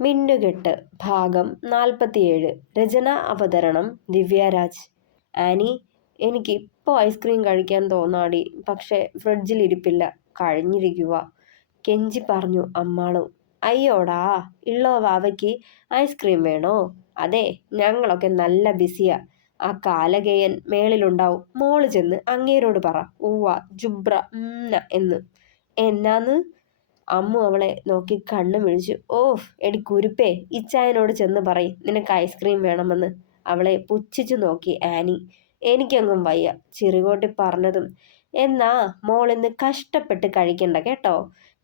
മിന്നുകെട്ട് ഭാഗം 47. രചന അവതരണം ദിവ്യരാജ്. ആനി, എനിക്ക് ഇപ്പോൾ ഐസ്ക്രീം കഴിക്കാൻ തോന്നാടി, പക്ഷെ ഫ്രിഡ്ജിലിരിപ്പില്ല, കഴിഞ്ഞിരിക്കുക, കെഞ്ചി പറഞ്ഞു അമ്മാളു. അയ്യോടാ, ഇള്ളോ വാവയ്ക്ക് ഐസ്ക്രീം വേണോ? അതെ, ഞങ്ങളൊക്കെ നല്ല ബിസിയാ. ആ കാലകേയൻ മേളിലുണ്ടാവും, മോള് ചെന്ന് അങ്ങേരോട് പറ ഉവ്വ ജുബ്ര എന്ന്. എന്നാന്ന്? അമ്മു അവളെ നോക്കി കണ്ണു മിഴിച്ചു. ഓഹ് എടി കുരുപ്പേ, ഇച്ചായനോട് ചെന്ന് പറയും നിനക്ക് ഐസ്ക്രീം വേണമെന്ന്. അവളെ പുച്ഛിച്ചു നോക്കി ആനി. എനിക്കെങ്ങും വയ്യ, ചിറുകോട്ടി പറഞ്ഞതും. എന്നാ മോളിന്ന് കഷ്ടപ്പെട്ട് കഴിക്കണ്ട കേട്ടോ.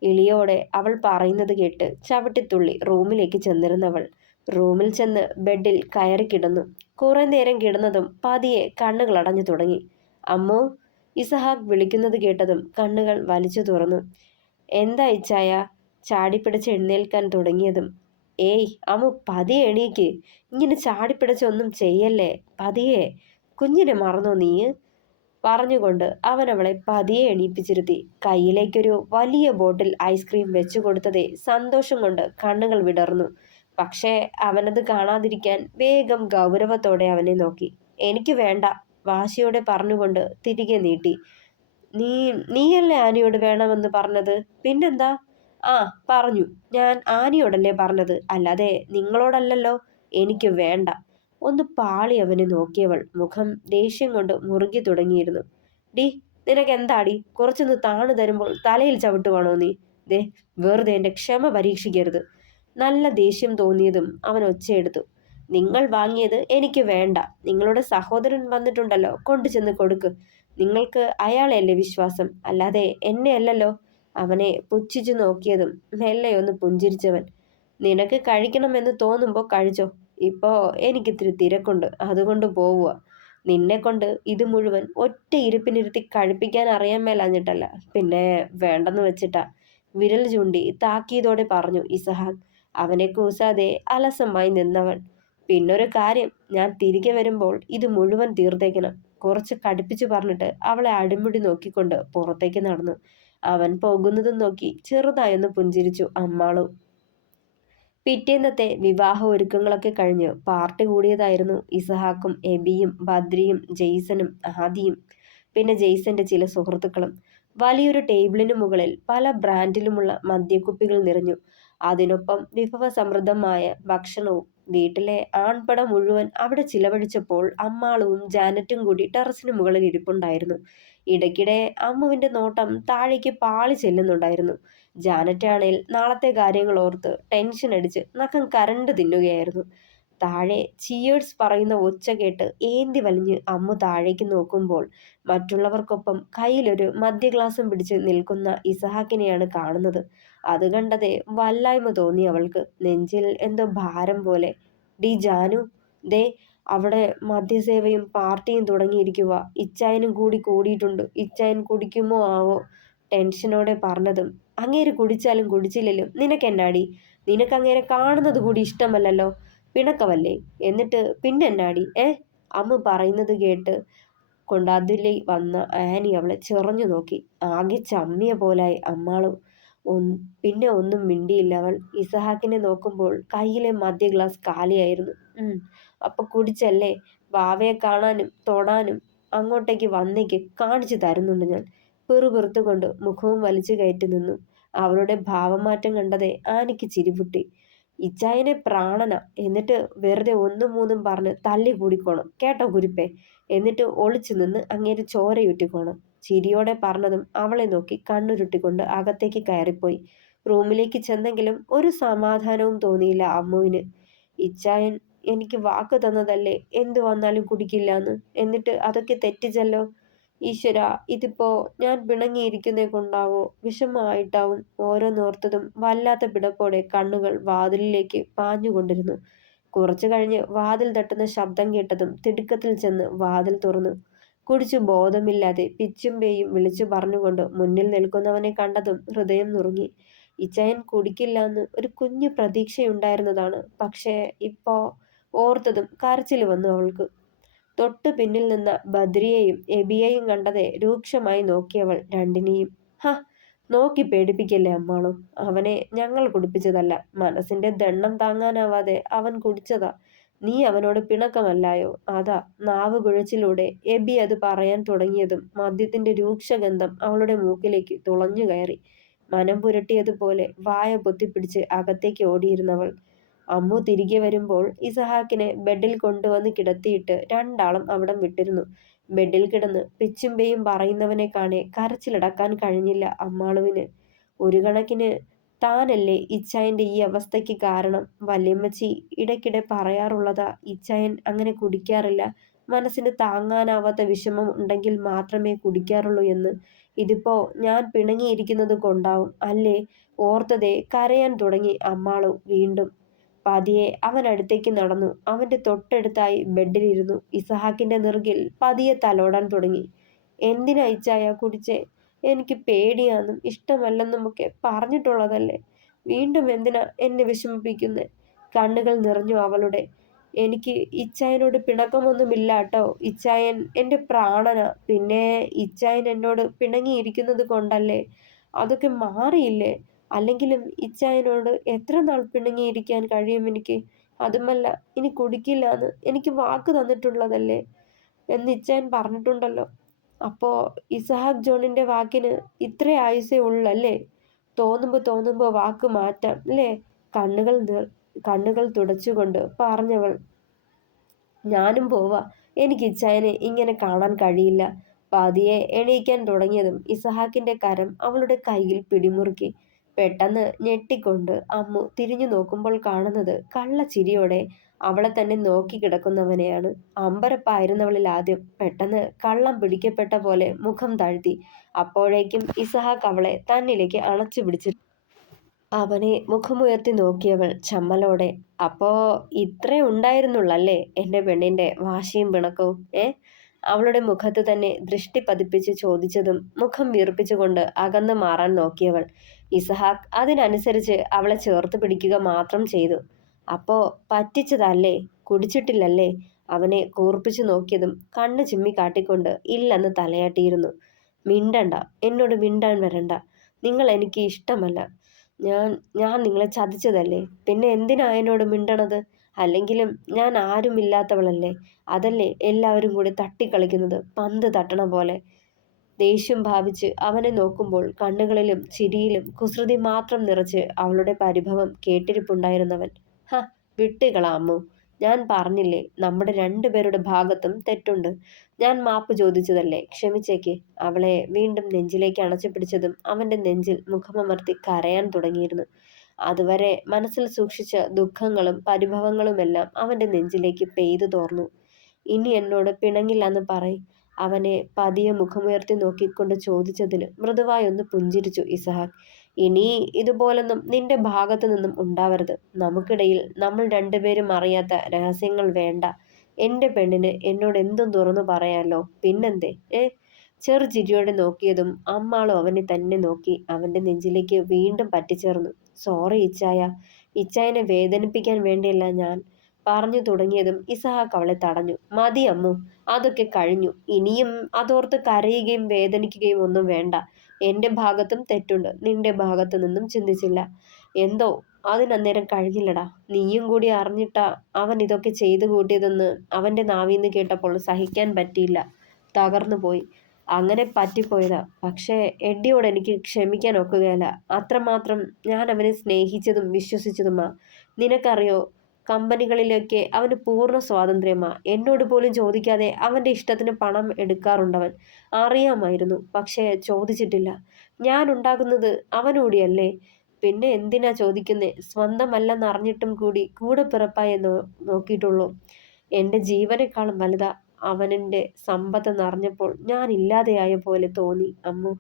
ഇളിയോടെ അവൾ പറയുന്നത് കേട്ട് ചവിട്ടിത്തുള്ളി റൂമിലേക്ക് ചെന്നിരുന്നവൾ റൂമിൽ ചെന്ന് ബെഡിൽ കയറി കിടന്നു. കുറെ നേരം കിടന്നതും പതിയെ കണ്ണുകൾ അടഞ്ഞു തുടങ്ങി. അമ്മു, ഇസഹാക്ക് വിളിക്കുന്നത് കേട്ടതും കണ്ണുകൾ വലിച്ചു തുറന്നു. എന്താ ഇച്ചായ? ചാടിപ്പിടിച്ച് എഴുന്നേൽക്കാൻ തുടങ്ങിയതും. ഏയ് അമ്മു, പതിയെ എണീക്ക്, ഇങ്ങനെ ചാടിപ്പിടിച്ചൊന്നും ചെയ്യല്ലേ, പതിയെ. കുഞ്ഞിനെ മറന്നോ നീ? പറഞ്ഞുകൊണ്ട് അവൻ അവളെ പതിയെ എണീപ്പിച്ചിരുത്തി കയ്യിലേക്കൊരു വലിയ ബോട്ടിൽ ഐസ്ക്രീം വെച്ചു കൊടുത്തതേ സന്തോഷം കൊണ്ട് കണ്ണുകൾ വിടർന്നു. പക്ഷേ അവനത് കാണാതിരിക്കാൻ വേഗം ഗൗരവത്തോടെ അവനെ നോക്കി. എനിക്ക് വേണ്ട, വാശിയോടെ പറഞ്ഞുകൊണ്ട് തിരികെ നീട്ടി. നീയല്ലേ ആനിയോട് വേണമെന്ന് പറഞ്ഞത്? പിന്നെന്താ? ആ പറഞ്ഞു, ഞാൻ ആനിയോടല്ലേ പറഞ്ഞത്, അല്ലാതെ നിങ്ങളോടല്ലല്ലോ. എനിക്ക് വേണ്ട. ഒന്ന് പാളി അവനെ നോക്കിയവൾ മുഖം ദേഷ്യം കൊണ്ട് മുറുകി തുടങ്ങിയിരുന്നു. ഡി, നിനക്കെന്താടി? കുറച്ചൊന്ന് താണു തരുമ്പോൾ തലയിൽ ചവിട്ടുവാണോ നീ? ദേ, വെറുതെ എൻ്റെ ക്ഷമ പരീക്ഷിക്കരുത്. നല്ല ദേഷ്യം തോന്നിയതും അവൻ ഒച്ചയെടുത്തു. നിങ്ങൾ വാങ്ങിയത് എനിക്ക് വേണ്ട. നിങ്ങളുടെ സഹോദരൻ വന്നിട്ടുണ്ടല്ലോ, കൊണ്ടു ചെന്ന് കൊടുക്ക്. നിങ്ങൾക്ക് അയാളെയല്ലേ വിശ്വാസം, അല്ലാതെ എന്നെ അല്ലല്ലോ. അവനെ പുച്ഛിച്ചു നോക്കിയതും മെല്ലെയൊന്ന് പുഞ്ചിരിച്ചവൻ. നിനക്ക് കഴിക്കണമെന്ന് തോന്നുമ്പോൾ കഴിച്ചോ. ഇപ്പോ എനിക്കിത്തിരി തിരക്കുണ്ട്, അതുകൊണ്ട് പോവുക. നിന്നെ കൊണ്ട് ഇത് മുഴുവൻ ഒറ്റ ഇരുപ്പിനിരുത്തി കഴിപ്പിക്കാൻ അറിയാൻ മേലാഞ്ഞിട്ടല്ല, പിന്നെ വേണ്ടെന്ന് വെച്ചിട്ടാ. വിരൽ ചൂണ്ടി താക്കീതോടെ പറഞ്ഞു ഇസഹാക്ക്. അവനെ കൂസാതെ അലസമായി നിന്നവൻ. പിന്നൊരു കാര്യം, ഞാൻ തിരികെ വരുമ്പോൾ ഇത് മുഴുവൻ തീർത്തേക്കണം. കുറച്ച് കടുപ്പിച്ചു പറഞ്ഞിട്ട് അവളെ അടിമുടി നോക്കിക്കൊണ്ട് പുറത്തേക്ക് നടന്നു. അവൻ പോകുന്നതും നോക്കി ചെറുതായൊന്ന് പുഞ്ചിരിച്ചു അമ്മാളു. പിറ്റേന്നത്തെ വിവാഹ ഒരുക്കങ്ങളൊക്കെ കഴിഞ്ഞ് പാർട്ടി കൂടിയതായിരുന്നു ഇസഹാക്കും എബിയും ബദ്രിയും ജെയ്സനും ആദിയും പിന്നെ ജെയ്സന്റെ ചില സുഹൃത്തുക്കളും. വലിയൊരു ടേബിളിനു മുകളിൽ പല ബ്രാൻഡിലുമുള്ള മദ്യക്കുപ്പികൾ നിറഞ്ഞു. അതിനൊപ്പം വിഭവസമൃദ്ധമായ ഭക്ഷണവും. വീട്ടിലെ ആൺപട മുഴുവൻ അവിടെ ചിലവഴിച്ചപ്പോൾ അമ്മാളുവും ജാനറ്റും കൂടി ടെറസിന് മുകളിൽ ഇരിപ്പുണ്ടായിരുന്നു. ഇടയ്ക്കിടെ അമ്മുവിന്റെ നോട്ടം താഴേക്ക് പാളി ചെല്ലുന്നുണ്ടായിരുന്നു. ജാനറ്റാണേൽ നാളത്തെ കാര്യങ്ങൾ ഓർത്ത് ടെൻഷൻ അടിച്ച് നഖം കരണ്ട് തിന്നുകയായിരുന്നു. താഴെ ചിയേഴ്സ് പറയുന്ന ഒച്ച കേട്ട് ഏന്തി വലിഞ്ഞ് അമ്മു താഴേക്ക് നോക്കുമ്പോൾ മറ്റുള്ളവർക്കൊപ്പം കയ്യിലൊരു മദ്യ ഗ്ലാസും പിടിച്ച് നിൽക്കുന്ന ഇസഹാക്കിനെയാണ് കാണുന്നത്. അത് കണ്ടതേ വല്ലായ്മ തോന്നി അവൾക്ക്. നെഞ്ചിൽ എന്തോ ഭാരം പോലെ. ഡി ജാനു, ദേ അവിടെ മദ്യസേവയും പാർട്ടിയും തുടങ്ങിയിരിക്കുക. ഇച്ചായനും കൂടി കൂടിയിട്ടുണ്ട്. ഇച്ചായൻ കുടിക്കുമോ ആവോ? ടെൻഷനോടെ പറഞ്ഞതും. അങ്ങേര് കുടിച്ചാലും കുടിച്ചില്ലെങ്കിലും നിനക്കെന്നാടി? നിനക്കങ്ങേരെ കാണുന്നത് കൂടി ഇഷ്ടമല്ലല്ലോ. പിണക്കമല്ലേ? എന്നിട്ട് പിന്നെന്നാടി? അമ്മ പറയുന്നത് കേട്ട് കൊണ്ട് അതിൽ വന്ന ആനി അവളെ ചെറഞ്ഞു നോക്കി. ആകെ ചമ്മിയ പോലായി അമ്മാളും. പിന്നെ ഒന്നും മിണ്ടിയില്ല അവൾ. ഇസഹാക്കിനെ നോക്കുമ്പോൾ കയ്യിലെ മദ്യ ഗ്ലാസ് കാലിയായിരുന്നു. അപ്പൊ കുടിച്ചല്ലേ? വാവയെ കാണാനും തൊടാനും അങ്ങോട്ടേക്ക് വന്നേക്ക്, കാണിച്ചു തരുന്നുണ്ട് ഞാൻ. പെറുപെറുത്തുകൊണ്ട് മുഖവും വലിച്ചു കയറ്റി നിന്നു. അവളുടെ ഭാവമാറ്റം കണ്ടതേ ആനിക്ക് ചിരിപുട്ടി. ഇച്ചായനെ പ്രാണന, എന്നിട്ട് വെറുതെ ഒന്നും മൂന്നും പറഞ്ഞ് തല്ലി കൂടിക്കോണം കേട്ടോ കുരിപ്പേ. എന്നിട്ട് ഒളിച്ചു നിന്ന് അങ്ങേര് ചോരയുറ്റിക്കോണം. ചിരിയോടെ പറഞ്ഞതും അവളെ നോക്കി കണ്ണുരുട്ടിക്കൊണ്ട് അകത്തേക്ക് കയറിപ്പോയി. റൂമിലേക്ക് ചെന്നെങ്കിലും ഒരു സമാധാനവും തോന്നിയില്ല അമ്മുവിന്. ഇച്ചായൻ എനിക്ക് വാക്ക് തന്നതല്ലേ എന്തു വന്നാലും കുടിക്കില്ലാന്ന്, എന്നിട്ട് അതൊക്കെ തെറ്റിച്ചല്ലോ. ഈശ്വരാ, ഇതിപ്പോ ഞാൻ പിണങ്ങിയിരിക്കുന്നേ കൊണ്ടാവോ, വിഷമമായിട്ടാവും. ഓരോന്നോർത്തതും വല്ലാത്ത പിടപ്പോടെ കണ്ണുകൾ വാതിലിലേക്ക് പാഞ്ഞുകൊണ്ടിരുന്നു. കുറച്ചു കഴിഞ്ഞ് വാതിൽ തട്ടുന്ന ശബ്ദം കേട്ടതും തിടുക്കത്തിൽ ചെന്ന് വാതിൽ തുറന്നു. കുടിച്ചു ബോധമില്ലാതെ പിച്ചും പേയും വിളിച്ചു പറഞ്ഞുകൊണ്ട് മുന്നിൽ നിൽക്കുന്നവനെ കണ്ടതും ഹൃദയം നുറുങ്ങി. ഇച്ചായൻ കുടിക്കില്ലാന്ന് ഒരു കുഞ്ഞു പ്രതീക്ഷയുണ്ടായിരുന്നതാണ്. പക്ഷേ ഇപ്പോ ഓർത്തതും കരച്ചിൽ വന്നു അവൾക്ക്. തൊട്ടു പിന്നിൽ നിന്ന ബദ്രിയെയും എബിയെയും കണ്ടതേ രൂക്ഷമായി നോക്കിയവൾ രണ്ടിനെയും. ഹ, നോക്കി പേടിപ്പിക്കല്ലേ അമ്മാളും. അവനെ ഞങ്ങൾ കുടിപ്പിച്ചതല്ല. മനസ്സിന്റെ ദണ്ണം താങ്ങാനാവാതെ അവൻ കുടിച്ചതാ. നീ അവനോട് പിണക്കമല്ലായോ? അതാ. നാവ് കുഴച്ചിലൂടെ എബി അത് പറയാൻ തുടങ്ങിയതും മദ്യത്തിന്റെ രൂക്ഷഗന്ധം അവളുടെ മൂക്കിലേക്ക് തുളഞ്ഞു കയറി. മനം പുരട്ടിയതുപോലെ വായ പൊത്തിപ്പിടിച്ച് അകത്തേക്ക് ഓടിയിരുന്നവൾ. അമ്മു തിരികെ വരുമ്പോൾ ഇസഹാക്കിനെ ബെഡിൽ കൊണ്ടുവന്ന് കിടത്തിയിട്ട് രണ്ടാളും അവിടം വിട്ടിരുന്നു. ബെഡിൽ കിടന്ന് പിച്ചും പേയും പറയുന്നവനെ കാണെ കരച്ചിലടക്കാൻ കഴിഞ്ഞില്ല അമ്മാളുവിന്. ഒരു കണക്കിന് താനല്ലേ ഇച്ചായന്റെ ഈ അവസ്ഥയ്ക്ക് കാരണം. വല്യമ്മച്ചി ഇടയ്ക്കിടെ പറയാറുള്ളതാ ഇച്ചായൻ അങ്ങനെ കുടിക്കാറില്ല, മനസ്സിന് താങ്ങാനാവാത്ത വിഷമം ഉണ്ടെങ്കിൽ മാത്രമേ കുടിക്കാറുള്ളൂ എന്ന്. ഇതിപ്പോ ഞാൻ പിണങ്ങിയിരിക്കുന്നത് കൊണ്ടാവും അല്ലേ? ഓർത്തതേ കരയാൻ തുടങ്ങി അമ്മാളു വീണ്ടും. പതിയെ അവൻ അടുത്തേക്ക് നടന്നു. അവന്റെ തൊട്ടടുത്തായി ബെഡിലിരുന്നു. ഇസഹാക്കിന്റെ നെറുകിൽ പതിയെ തലോടാൻ തുടങ്ങി. എന്തിനാ ഇച്ചായ കുടിച്ചേ? എനിക്ക് പേടിയാന്നും ഇഷ്ടമല്ലെന്നുമൊക്കെ പറഞ്ഞിട്ടുള്ളതല്ലേ. വീണ്ടും എന്തിനാ എന്നെ വിഷമിപ്പിക്കുന്നെ? കണ്ണുകൾ നിറഞ്ഞു അവളുടെ. എനിക്ക് ഇച്ചായനോട് പിണക്കമൊന്നുമില്ലാട്ടോ. ഇച്ചായൻ എൻ്റെ പ്രാണനാ. പിന്നെ ഇച്ചായൻ എന്നോട് പിണങ്ങിയിരിക്കുന്നത് കൊണ്ടല്ലേ. അതൊക്കെ മാറിയില്ലേ? അല്ലെങ്കിലും ഇച്ചായനോട് എത്ര നാൾ പിണങ്ങിയിരിക്കാൻ കഴിയും എനിക്ക്? അതുമല്ല, ഇനി കുടിക്കില്ലാന്ന് എനിക്ക് വാക്ക് തന്നിട്ടുള്ളതല്ലേ എന്ന് ഇച്ചായൻ പറഞ്ഞിട്ടുണ്ടല്ലോ. അപ്പോ ഇസഹാക്ക് ജോണിന്റെ വാക്കിന് ഇത്രേ ആയുസേ ഉള്ളല്ലേ? തോന്നുമ്പോ വാക്ക് മാറ്റാം അല്ലേ? കണ്ണുകൾ തുടച്ചുകൊണ്ട് പറഞ്ഞവൾ. ഞാനും പോവാ. എനിക്ക് ഇച്ചായനെ ഇങ്ങനെ കാണാൻ കഴിയില്ല. പതിയെ എണീക്കാൻ തുടങ്ങിയതും ഇസഹാക്കിന്റെ കരം അവളുടെ കയ്യിൽ പിടിമുറുക്കി. പെട്ടെന്ന് ഞെട്ടിക്കൊണ്ട് അമ്മു തിരിഞ്ഞു നോക്കുമ്പോൾ കാണുന്നത് കള്ളച്ചിരിയോടെ അവളെ തന്നെ നോക്കി കിടക്കുന്നവനെയാണ്. അമ്പരപ്പായിരുന്നവളിൽ ആദ്യം. പെട്ടെന്ന് കള്ളം പിടിക്കപ്പെട്ട പോലെ മുഖം താഴ്ത്തി. അപ്പോഴേക്കും ഇസഹാക്ക് അവളെ തന്നിലേക്ക് അണച്ചു പിടിച്ചു. അവനെ മുഖമുയർത്തി നോക്കിയവൾ ചമ്മലോടെ. അപ്പോ ഇത്രേ ഉണ്ടായിരുന്നുള്ളല്ലേ എന്റെ പെണ്ണിന്റെ വാശിയും പിണക്കവും? അവളുടെ മുഖത്ത് തന്നെ ദൃഷ്ടി പതിപ്പിച്ച് ചോദിച്ചതും മുഖം വീർപ്പിച്ചുകൊണ്ട് അകന്നു മാറാൻ നോക്കിയവൾ. ഇസഹാക്ക് അതിനനുസരിച്ച് അവളെ ചേർത്ത് പിടിക്കുക മാത്രം ചെയ്തു. അപ്പോ പറ്റിച്ചതല്ലേ, കുടിച്ചിട്ടില്ലല്ലേ? അവനെ കൂർപ്പിച്ചു നോക്കിയതും കണ്ണ് ചിമ്മി കാട്ടിക്കൊണ്ട് ഇല്ലെന്ന് തലയാട്ടിയിരുന്നു. മിണ്ടണ്ട, എന്നോട് മിണ്ടാൻ വരണ്ട. നിങ്ങൾ എനിക്ക് ഇഷ്ടമല്ല. ഞാൻ ഞാൻ നിങ്ങളെ ചതിച്ചതല്ലേ. പിന്നെ എന്തിനാ എന്നോട് മിണ്ടണത്? അല്ലെങ്കിലും ഞാൻ ആരുമില്ലാത്തവളല്ലേ. അതല്ലേ എല്ലാവരും കൂടി തട്ടിക്കളിക്കുന്നത്, പന്ത് തട്ടണ പോലെ. ദേഷ്യം ഭാവിച്ച് അവനെ നോക്കുമ്പോൾ കണ്ണുകളിലും ചിരിയിലും കുസൃതി മാത്രം നിറച്ച് അവളുടെ പരിഭവം കേട്ടിരിപ്പുണ്ടായിരുന്നവൻ. ഹ, വിട്ടുകളാ അമ്മു. ഞാൻ പറഞ്ഞില്ലേ, നമ്മുടെ രണ്ടുപേരുടെ ഭാഗത്തും തെറ്റുണ്ട്. ഞാൻ മാപ്പ് ചോദിച്ചതല്ലേ, ക്ഷമിച്ചേക്ക്. അവളെ വീണ്ടും നെഞ്ചിലേക്ക് അണച്ചു പിടിച്ചതും അവന്റെ നെഞ്ചിൽ മുഖമമർത്തി കരയാൻ തുടങ്ങിയിരുന്നു. അതുവരെ മനസ്സിൽ സൂക്ഷിച്ച ദുഃഖങ്ങളും പരിഭവങ്ങളുമെല്ലാം അവന്റെ നെഞ്ചിലേക്ക് പെയ്തു തോർന്നു. ഇനി എന്നോട് പിണങ്ങില്ലെന്ന് പറയ്. അവനെ പതിയെ മുഖമുയർത്തി നോക്കിക്കൊണ്ട് ചോദിച്ചതിന് മൃദുവായി ഒന്ന് പുഞ്ചിരിച്ചു ഇസഹാക്ക്. ഇനി ഇതുപോലൊന്നും നിന്റെ ഭാഗത്തു നിന്നും ഉണ്ടാവരുത്. നമുക്കിടയിൽ നമ്മൾ രണ്ടുപേരും അറിയാത്ത രഹസ്യങ്ങൾ വേണ്ട. എന്റെ പെണ്ണിന് എന്നോട് എന്തും തുറന്നു പറയാലോ. പിന്നെന്തേ? ചെറുചിരിയോടെ നോക്കിയതും അമ്മാളും അവനെ തന്നെ നോക്കി അവന്റെ നെഞ്ചിലേക്ക് വീണ്ടും പറ്റിച്ചേർന്നു. സോറി ഇച്ചായ. ഇച്ചായനെ വേദനിപ്പിക്കാൻ വേണ്ടിയല്ല ഞാൻ. പറഞ്ഞു തുടങ്ങിയതും ഇസഹാക്ക് അവളെ തടഞ്ഞു. മതി അമ്മു, അതൊക്കെ കഴിഞ്ഞു. ഇനിയും അതോർത്ത് കരയുകയും വേദനിക്കുകയും ഒന്നും വേണ്ട. എന്റെ ഭാഗത്തും തെറ്റുണ്ട്, നിന്റെ ഭാഗത്തു നിന്നും ചിന്തിച്ചില്ല. എന്തോ അതിനന്നേരം കഴിഞ്ഞില്ലടാ. നീയും കൂടി അറിഞ്ഞിട്ടാ അവൻ ഇതൊക്കെ ചെയ്തു കൂട്ടിയതെന്ന് അവന്റെ നാവീന്ന് കേട്ടപ്പോൾ സഹിക്കാൻ പറ്റിയില്ല. തകർന്നു പോയി. അങ്ങനെ പറ്റിപ്പോയതാ. പക്ഷേ എഡ്ഡിയോട് എനിക്ക് ക്ഷമിക്കാൻ ഒക്കുകയില്ല. അത്രമാത്രം ഞാൻ അവനെ സ്നേഹിച്ചതും വിശ്വസിച്ചതുമാ. നിനക്കറിയോ, കമ്പനികളിലൊക്കെ അവന് പൂർണ്ണ സ്വാതന്ത്ര്യമാ. എന്നോട് പോലും ചോദിക്കാതെ അവന്റെ ഇഷ്ടത്തിന് പണം എടുക്കാറുണ്ടവൻ. അറിയാമായിരുന്നു, പക്ഷേ ചോദിച്ചിട്ടില്ല. ഞാൻ ഉണ്ടാകുന്നത് അവനൂടിയല്ലേ. പിന്നെ എന്തിനാ ചോദിക്കുന്നേ? സ്വന്തമല്ലെന്നറിഞ്ഞിട്ടും കൂടി കൂടെ പിറപ്പായെ നോക്കിയിട്ടുള്ളൂ. എൻ്റെ ജീവനേക്കാളും വലുതാ അവനെൻ്റെ സമ്പത്തെന്നറിഞ്ഞപ്പോൾ ഞാൻ ഇല്ലാതെയായ പോലെ തോന്നി അമ്മു.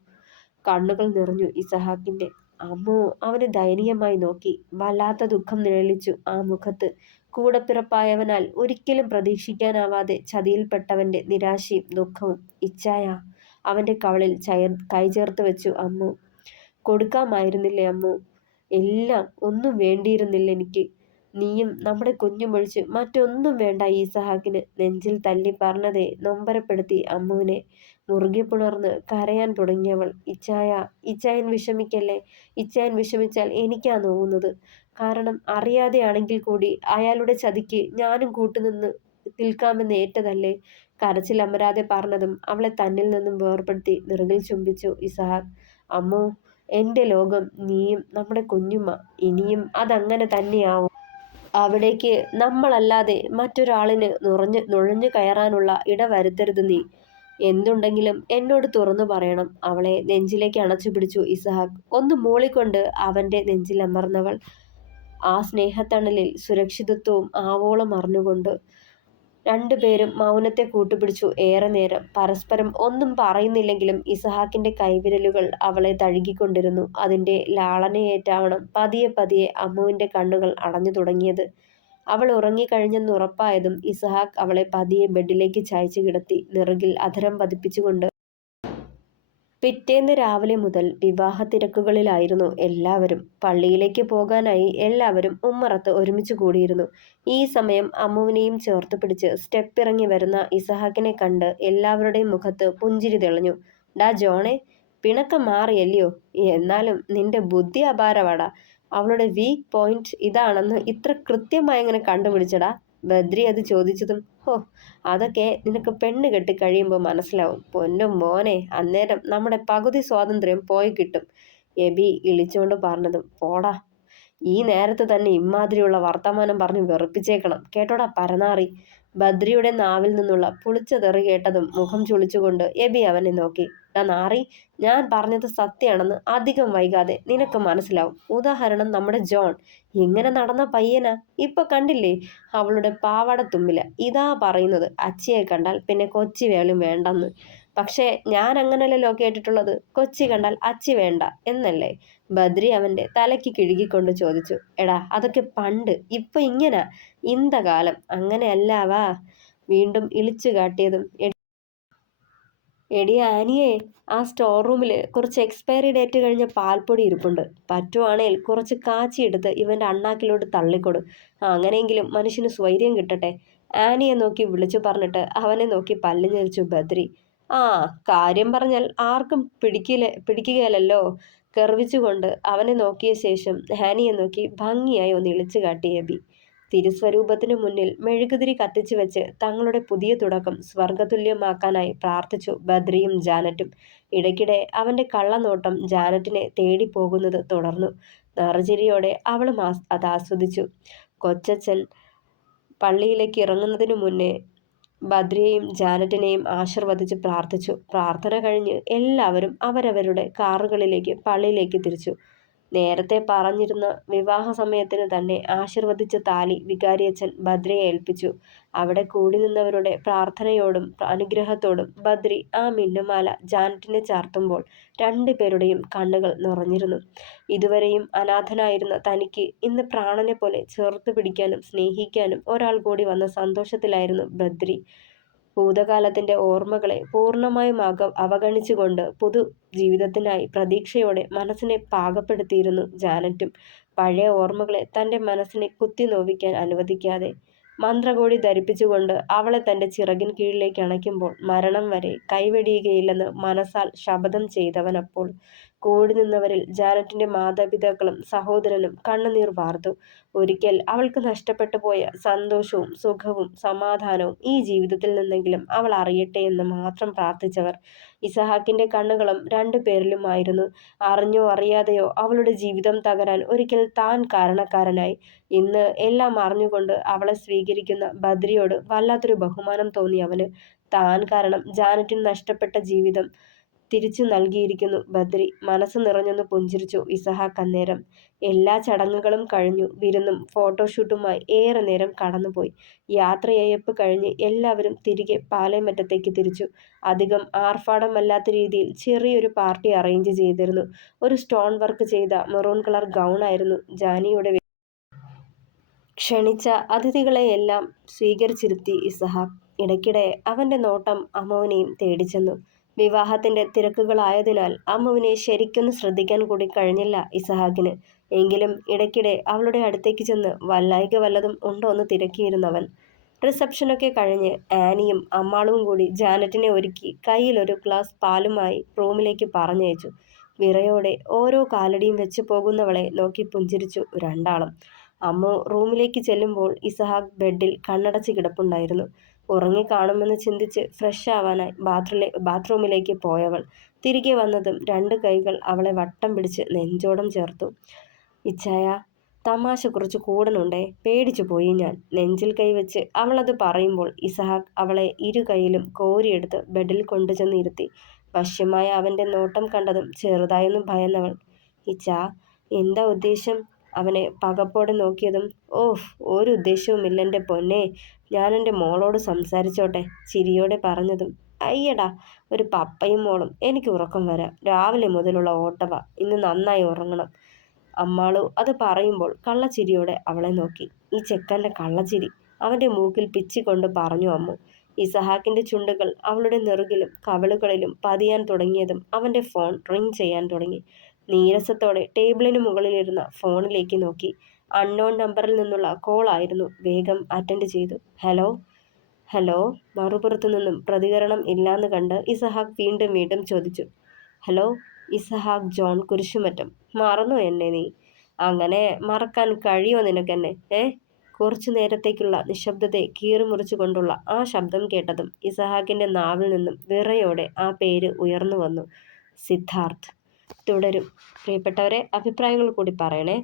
കണ്ണുകൾ നിറഞ്ഞു ഇസഹാക്കിന്റെ. അമ്മു അവനെ ദയനീയമായി നോക്കി. വല്ലാത്ത ദുഃഖം നിഴലിച്ചു ആ മുഖത്ത്. കൂടപ്പിറപ്പായവനാൽ ഒരിക്കലും പ്രതീക്ഷിക്കാനാവാതെ ചതിയിൽപ്പെട്ടവന്റെ നിരാശയും ദുഃഖവും. ഇച്ചായ. അവന്റെ കവളിൽ കൈ ചേർത്ത് വെച്ചു അമ്മു. കൊടുക്കാമായിരുന്നില്ലേ അമ്മു? എല്ലാം. ഒന്നും വേണ്ടിയിരുന്നില്ല എനിക്ക്. നീയും നമ്മുടെ കുഞ്ഞുമൊഴിച്ച് മറ്റൊന്നും വേണ്ട ഈസഹാക്കിന്. നെഞ്ചിൽ തല്ലി പറഞ്ഞതേ നൊമ്പരപ്പെടുത്തി അമ്മുവിനെ മുറുകെ പുണർന്ന് കരയാൻ തുടങ്ങിയവൾ. ഇച്ചായൻ വിഷമിക്കല്ലേ. ഇച്ചായൻ വിഷമിച്ചാൽ എനിക്കാ നോവുന്നത്. കാരണം അറിയാതെയാണെങ്കിൽ കൂടി അയാളുടെ ചതിക്ക് ഞാനും കൂട്ടുനിന്ന് നിൽക്കാമെന്ന് ഏറ്റതല്ലേ. കരച്ചിലമരാതെ പറഞ്ഞതും അവളെ തന്നിൽ നിന്നും വേർപെടുത്തി നെറുകിൽ ചുംബിച്ചു ഇസഹാക്ക്. അമ്മോ, എന്റെ ലോകം നീയും നമ്മുടെ കുഞ്ഞുമ്മ. ഇനിയും അതങ്ങനെ തന്നെയാവും. അവിടേക്ക് നമ്മളല്ലാതെ മറ്റൊരാളിന് നുഴഞ്ഞു കയറാനുള്ള ഇട വരുത്തരുത് നീ. എന്തുണ്ടെങ്കിലും എന്നോട് തുറന്നു പറയണം. അവളെ നെഞ്ചിലേക്ക് അണച്ചു പിടിച്ചു ഇസഹാക്ക്. ഒന്ന് മൂളിക്കൊണ്ട് അവന്റെ നെഞ്ചിലമർന്നവൾ. ആ സ്നേഹത്തണലിൽ സുരക്ഷിതത്വവും ആവോളം അറിഞ്ഞുകൊണ്ട് രണ്ടുപേരും മൗനത്തെ കൂട്ടുപിടിച്ചു ഏറെ നേരം. പരസ്പരം ഒന്നും പറയുന്നില്ലെങ്കിലും ഇസഹാക്കിന്റെ കൈവിരലുകൾ അവളെ തഴുകിക്കൊണ്ടിരുന്നു. അതിന്റെ ലാളനയേറ്റാവണം പതിയെ പതിയെ അമ്മുവിന്റെ കണ്ണുകൾ അടഞ്ഞു തുടങ്ങിയത്. അവൾ ഉറങ്ങിക്കഴിഞ്ഞെന്ന് ഉറപ്പായതും ഇസഹാക്ക് അവളെ പതിയെ ബെഡിലേക്ക് ചായ്ച്ചു കിടത്തി നെറുകിൽ അധരം പതിപ്പിച്ചുകൊണ്ട്. പിറ്റേന്ന് രാവിലെ മുതൽ വിവാഹ തിരക്കുകളിലായിരുന്നു എല്ലാവരും. പള്ളിയിലേക്ക് പോകാനായി എല്ലാവരും ഉമ്മറത്ത് ഒരുമിച്ച് കൂടിയിരുന്നു. ഈ സമയം അമ്മുവിനെയും ചേർത്ത് പിടിച്ച് സ്റ്റെപ്പിറങ്ങി വരുന്ന ഇസഹാക്കിനെ കണ്ട് എല്ലാവരുടെയും മുഖത്ത് പുഞ്ചിരി തെളിഞ്ഞു. ഡാ ജോണേ, പിണക്കം മാറിയല്ലയോ? എന്നാലും നിന്റെ ബുദ്ധി അപാരവാടാ. അവളുടെ വീക്ക് പോയിന്റ് ഇതാണെന്ന് ഇത്ര കൃത്യമായി എങ്ങനെ കണ്ടുപിടിച്ചടാ? ബദ്രി അത് ചോദിച്ചതും, ഹോ, അതൊക്കെ നിനക്ക് പെണ്ണ് കെട്ടി കഴിയുമ്പോൾ മനസ്സിലാവും. പൊന്നും മോനെ, അന്നേരം നമ്മുടെ പകുതി സ്വാതന്ത്ര്യം പോയി കിട്ടും. എബി ഇളിച്ചുകൊണ്ട് പറഞ്ഞതും, പോടാ, ഈ നേരത്ത് തന്നെ ഇമ്മാതിരിയുള്ള വർത്തമാനം പറഞ്ഞ് വെറുപ്പിച്ചേക്കണം കേട്ടോടാ പരനാറി. ബദ്രിയുടെ നാവിൽ നിന്നുള്ള പുളിച്ച തെറി കേട്ടതും മുഖം ചുളിച്ചുകൊണ്ട് എബി അവനെ നോക്കി. ഡാ നാറി, ഞാൻ പറഞ്ഞത് സത്യമാണെന്ന് അധികം വൈകാതെ നിനക്ക് മനസ്സിലാവും. ഉദാഹരണം നമ്മുടെ ജോൺ. ഇങ്ങനെ നടന്ന പയ്യനാ. ഇപ്പൊ കണ്ടില്ലേ അവളുടെ പാവാടത്തുമ്പില്. ഇതാ പറയുന്നത് അച്ചിയെ കണ്ടാൽ പിന്നെ കൊച്ചി വേലും വേണ്ടെന്ന്. പക്ഷേ ഞാൻ അങ്ങനല്ലല്ലോ കേട്ടിട്ടുള്ളത്. കൊച്ചി കണ്ടാൽ അച്ചി വേണ്ട എന്നല്ലേ? ബദ്രി അവന്റെ തലയ്ക്ക് കിഴുകിക്കൊണ്ട് ചോദിച്ചു. എടാ, അതൊക്കെ പണ്ട്. ഇപ്പൊ ഇങ്ങനെ ഇന്ത കാലം അങ്ങനെയല്ലാവാ. വീണ്ടും ഇളിച്ചു കാട്ടിയതും, എടി ആനിയെ, ആ സ്റ്റോർ റൂമിൽ കുറച്ച് എക്സ്പയറി ഡേറ്റ് കഴിഞ്ഞ പാൽപ്പൊടി ഇരിപ്പുണ്ട്. പറ്റുവാണേൽ കുറച്ച് കാച്ചിയെടുത്ത് ഇവന്റെ അണ്ണാക്കിലോട്ട് തള്ളിക്കൊടു. അങ്ങനെയെങ്കിലും മനുഷ്യന് സ്വൈര്യം കിട്ടട്ടെ. ആനിയെ നോക്കി വിളിച്ചു പറഞ്ഞിട്ട് അവനെ നോക്കി പല്ല് ഞെരിച്ചു ബദ്രി. ആ, കാര്യം പറഞ്ഞാൽ ആർക്കും പിടിക്കുകയല്ലോ. ഗർവിച്ചുകൊണ്ട് അവനെ നോക്കിയ ശേഷം ആനിയെ നോക്കി ഭംഗിയായി ഒന്ന് ഇളിച്ചു കാട്ടി എബി. തിരുസ്വരൂപത്തിനു മുന്നിൽ മെഴുകുതിരി കത്തിച്ചു വെച്ച് തങ്ങളുടെ പുതിയ തുടക്കം സ്വർഗതുല്യമാക്കാനായി പ്രാർത്ഥിച്ചു ബദ്രിയും ജാനറ്റും. ഇടയ്ക്കിടെ അവന്റെ കള്ളനോട്ടം ജാനറ്റിനെ തേടിപ്പോകുന്നത് തുടർന്നു. നിറചിരിയോടെ അവളും അതാസ്വദിച്ചു. കൊച്ചച്ഛൻ പള്ളിയിലേക്ക് ഇറങ്ങുന്നതിനു മുന്നേ ബദ്രിയെയും ജാനറ്റിനെയും ആശീർവദിച്ച് പ്രാർത്ഥിച്ചു. പ്രാർത്ഥന കഴിഞ്ഞ് എല്ലാവരും അവരവരുടെ കാറുകളിലേക്ക് പള്ളിയിലേക്ക് തിരിച്ചു. നേരത്തെ പറഞ്ഞിരുന്ന വിവാഹ സമയത്തിന് തന്നെ ആശീർവദിച്ച താലി വികാരിയച്ഛൻ ബദ്രിയെ ഏൽപ്പിച്ചു. അവിടെ കൂടി നിന്നവരുടെ പ്രാർത്ഥനയോടും അനുഗ്രഹത്തോടും ബദ്രി ആ മിന്നുമാല ജാനറ്റിനെ ചാർത്തുമ്പോൾ രണ്ടുപേരുടെയും കണ്ണുകൾ നിറഞ്ഞിരുന്നു. ഇതുവരെയും അനാഥനായിരുന്ന തനിക്ക് ഇന്ന് പ്രാണനെ പോലെ ചേർത്ത് പിടിക്കാനും സ്നേഹിക്കാനും ഒരാൾ കൂടി വന്ന സന്തോഷത്തിലായിരുന്നു ബദ്രി. ഭൂതകാലത്തിന്റെ ഓർമ്മകളെ പൂർണ്ണമായും അവഗണിച്ചുകൊണ്ട് പുതു ജീവിതത്തിനായി പ്രതീക്ഷയോടെ മനസ്സിനെ പാകപ്പെടുത്തിയിരുന്നു ജാനറ്റും. പഴയ ഓർമ്മകളെ തന്റെ മനസ്സിനെ കുത്തി നോവിക്കാൻ അനുവദിക്കാതെ മന്ത്രകോടി ധരിപ്പിച്ചുകൊണ്ട് അവളെ തന്റെ ചിറകിൻ കീഴിലേക്ക് അണയ്ക്കുമ്പോൾ മരണം വരെ കൈവെടിയുകയില്ലെന്ന് മനസ്സാൽ ശപഥം ചെയ്തവനപ്പോൾ. കൂടി നിന്നവരിൽ ജാനറ്റിന്റെ മാതാപിതാക്കളും സഹോദരനും കണ്ണുനീർ വാർത്തു. ഒരിക്കൽ അവൾക്ക് നഷ്ടപ്പെട്ടു പോയ സന്തോഷവും സുഖവും സമാധാനവും ഈ ജീവിതത്തിൽ നിന്നെങ്കിലും അവൾ അറിയട്ടെ എന്ന് മാത്രം പ്രാർത്ഥിച്ചവർ. ഇസഹാക്കിന്റെ കണ്ണുകളും രണ്ടുപേരിലുമായിരുന്നു. അറിഞ്ഞോ അറിയാതെയോ അവളുടെ ജീവിതം തകരാൻ ഒരിക്കൽ താൻ കാരണക്കാരനായി. ഇന്ന് എല്ലാം അറിഞ്ഞുകൊണ്ട് അവളെ സ്വീകരിക്കുന്ന ബദ്രിയോട് വല്ലാത്തൊരു ബഹുമാനം തോന്നി അവന്. താൻ കാരണം ജാനറ്റിന് നഷ്ടപ്പെട്ട ജീവിതം തിരിച്ചു നൽകിയിരിക്കുന്നു ബദ്രി. മനസ്സ് നിറഞ്ഞൊന്ന് പുഞ്ചിരിച്ചു ഇസഹാക്ക് അന്നേരം. എല്ലാ ചടങ്ങുകളും കഴിഞ്ഞു. വിരുന്നും ഫോട്ടോഷൂട്ടുമായി ഏറെ നേരം കടന്നുപോയി. യാത്രയയപ്പ് കഴിഞ്ഞ് എല്ലാവരും തിരികെ പാലേമറ്റത്തേക്ക് തിരിച്ചു. അധികം ആർഭാടമല്ലാത്ത രീതിയിൽ ചെറിയൊരു പാർട്ടി അറേഞ്ച് ചെയ്തിരുന്നു. ഒരു സ്റ്റോൺ വർക്ക് ചെയ്ത മെറൂൺ കളർ ഗൗണായിരുന്നു ജാനിയുടെ. ക്ഷണിച്ച അതിഥികളെയെല്ലാം സ്വീകരിച്ചിരുത്തി ഇസഹാക്ക്. ഇടയ്ക്കിടെ അവന്റെ നോട്ടം അമ്മുവിനെയും തേടിച്ചെന്നു. വിവാഹത്തിന്റെ തിരക്കുകളായതിനാൽ അമ്മുവിനെ ശരിക്കൊന്ന് ശ്രദ്ധിക്കാൻ കൂടി കഴിഞ്ഞില്ല ഇസഹാക്കിന്. എങ്കിലും ഇടയ്ക്കിടെ അവളുടെ അടുത്തേക്ക് ചെന്ന് വല്ലായ്ക വല്ലതും ഉണ്ടോ എന്ന് തിരക്കിയിരുന്നവൻ. റിസപ്ഷനൊക്കെ കഴിഞ്ഞ് ആനിയും അമ്മാളും കൂടി ജാനറ്റിനെ ഒരുക്കി കയ്യിലൊരു ഗ്ലാസ് പാലുമായി റൂമിലേക്ക് പറഞ്ഞയച്ചു. വിറയോടെ ഓരോ കാലടിയും വെച്ച് പോകുന്നവളെ നോക്കി പുഞ്ചിരിച്ചു രണ്ടാളും. അമ്മു റൂമിലേക്ക് ചെല്ലുമ്പോൾ ഇസഹാക്ക് ബെഡിൽ കണ്ണടച്ച് കിടപ്പുണ്ടായിരുന്നു. ഉറങ്ങിക്കാണുമെന്ന് ചിന്തിച്ച് ഫ്രഷ് ആവാനായി ബാത്റൂമിലേക്ക് പോയവൾ തിരികെ വന്നതും 2 കൈകൾ അവളെ വട്ടം പിടിച്ച് നെഞ്ചോടം ചേർത്തു. ഇച്ചായ, തമാശ കുറച്ച് കൂടനുണ്ടേ, പേടിച്ചു പോയി ഞാൻ. നെഞ്ചിൽ കൈവച്ച് അവളത് പറയുമ്പോൾ ഇസഹാക്ക് അവളെ 2 കൈയിലും കോരിയെടുത്ത് ബെഡിൽ കൊണ്ടുചെന്ന് ഇരുത്തി. വശ്യമായ അവൻ്റെ നോട്ടം കണ്ടതും ചെറുതായൊന്നും ഭയന്നവൾ, ഇച്ചാ, എന്താ ഉദ്ദേശം? അവനെ പകപ്പോടെ നോക്കിയതും, ഓഹ്, ഒരു ഉദ്ദേശവുമില്ലെൻ്റെ പൊന്നേ, ഞാനെൻ്റെ മോളോട് സംസാരിച്ചോട്ടെ, ചിരിയോടെ പറഞ്ഞതും, അയ്യടാ, ഒരു പപ്പയും മോളും, എനിക്ക് ഉറക്കം വരാം, രാവിലെ മുതലുള്ള ഓട്ടവ, ഇന്ന് നന്നായി ഉറങ്ങണം. അമ്മാളു അത് പറയുമ്പോൾ കള്ളച്ചിരിയോടെ അവളെ നോക്കി. ഈ ചെക്കൻ്റെ കള്ളച്ചിരി, അവൻ്റെ മൂക്കിൽ പിച്ചിക്കൊണ്ട് പറഞ്ഞു അമ്മു. ഇസഹാക്കിൻ്റെ ചുണ്ടുകൾ അവളുടെ നെറുകിലും കവിളുകളിലും പതിയാൻ തുടങ്ങിയതും അവൻ്റെ ഫോൺ റിങ് ചെയ്യാൻ തുടങ്ങി. നീരസത്തോടെ ടേബിളിന് മുകളിലിരുന്ന ഫോണിലേക്ക് നോക്കി. അൺനോൺ നമ്പറിൽ നിന്നുള്ള കോൾ ആയിരുന്നു. വേഗം അറ്റൻഡ് ചെയ്തു. ഹലോ ഹലോ മറുപുറത്തു നിന്നും പ്രതികരണം ഇല്ലാന്ന് കണ്ട് ഇസഹാക്ക് വീണ്ടും വീണ്ടും ചോദിച്ചു. ഹലോ, ഇസഹാക്ക് ജോൺ കുരിശുമറ്റം. മറന്നു എന്നെ നീ? അങ്ങനെ മറക്കാൻ കഴിയോ നിനക്കെന്നെ? കുറച്ചു നേരത്തേക്കുള്ള നിശബ്ദതയെ കീറിമുറിച്ചു കൊണ്ടുള്ള ആ ശബ്ദം കേട്ടതും ഇസഹാക്കിൻ്റെ നാവിൽ നിന്നും വിറയോടെ ആ പേര് ഉയർന്നു വന്നു. സിദ്ധാർത്ഥ്. തുടരും. പ്രിയപ്പെട്ടവരെ, അഭിപ്രായങ്ങൾ കൂടി പറയണേ.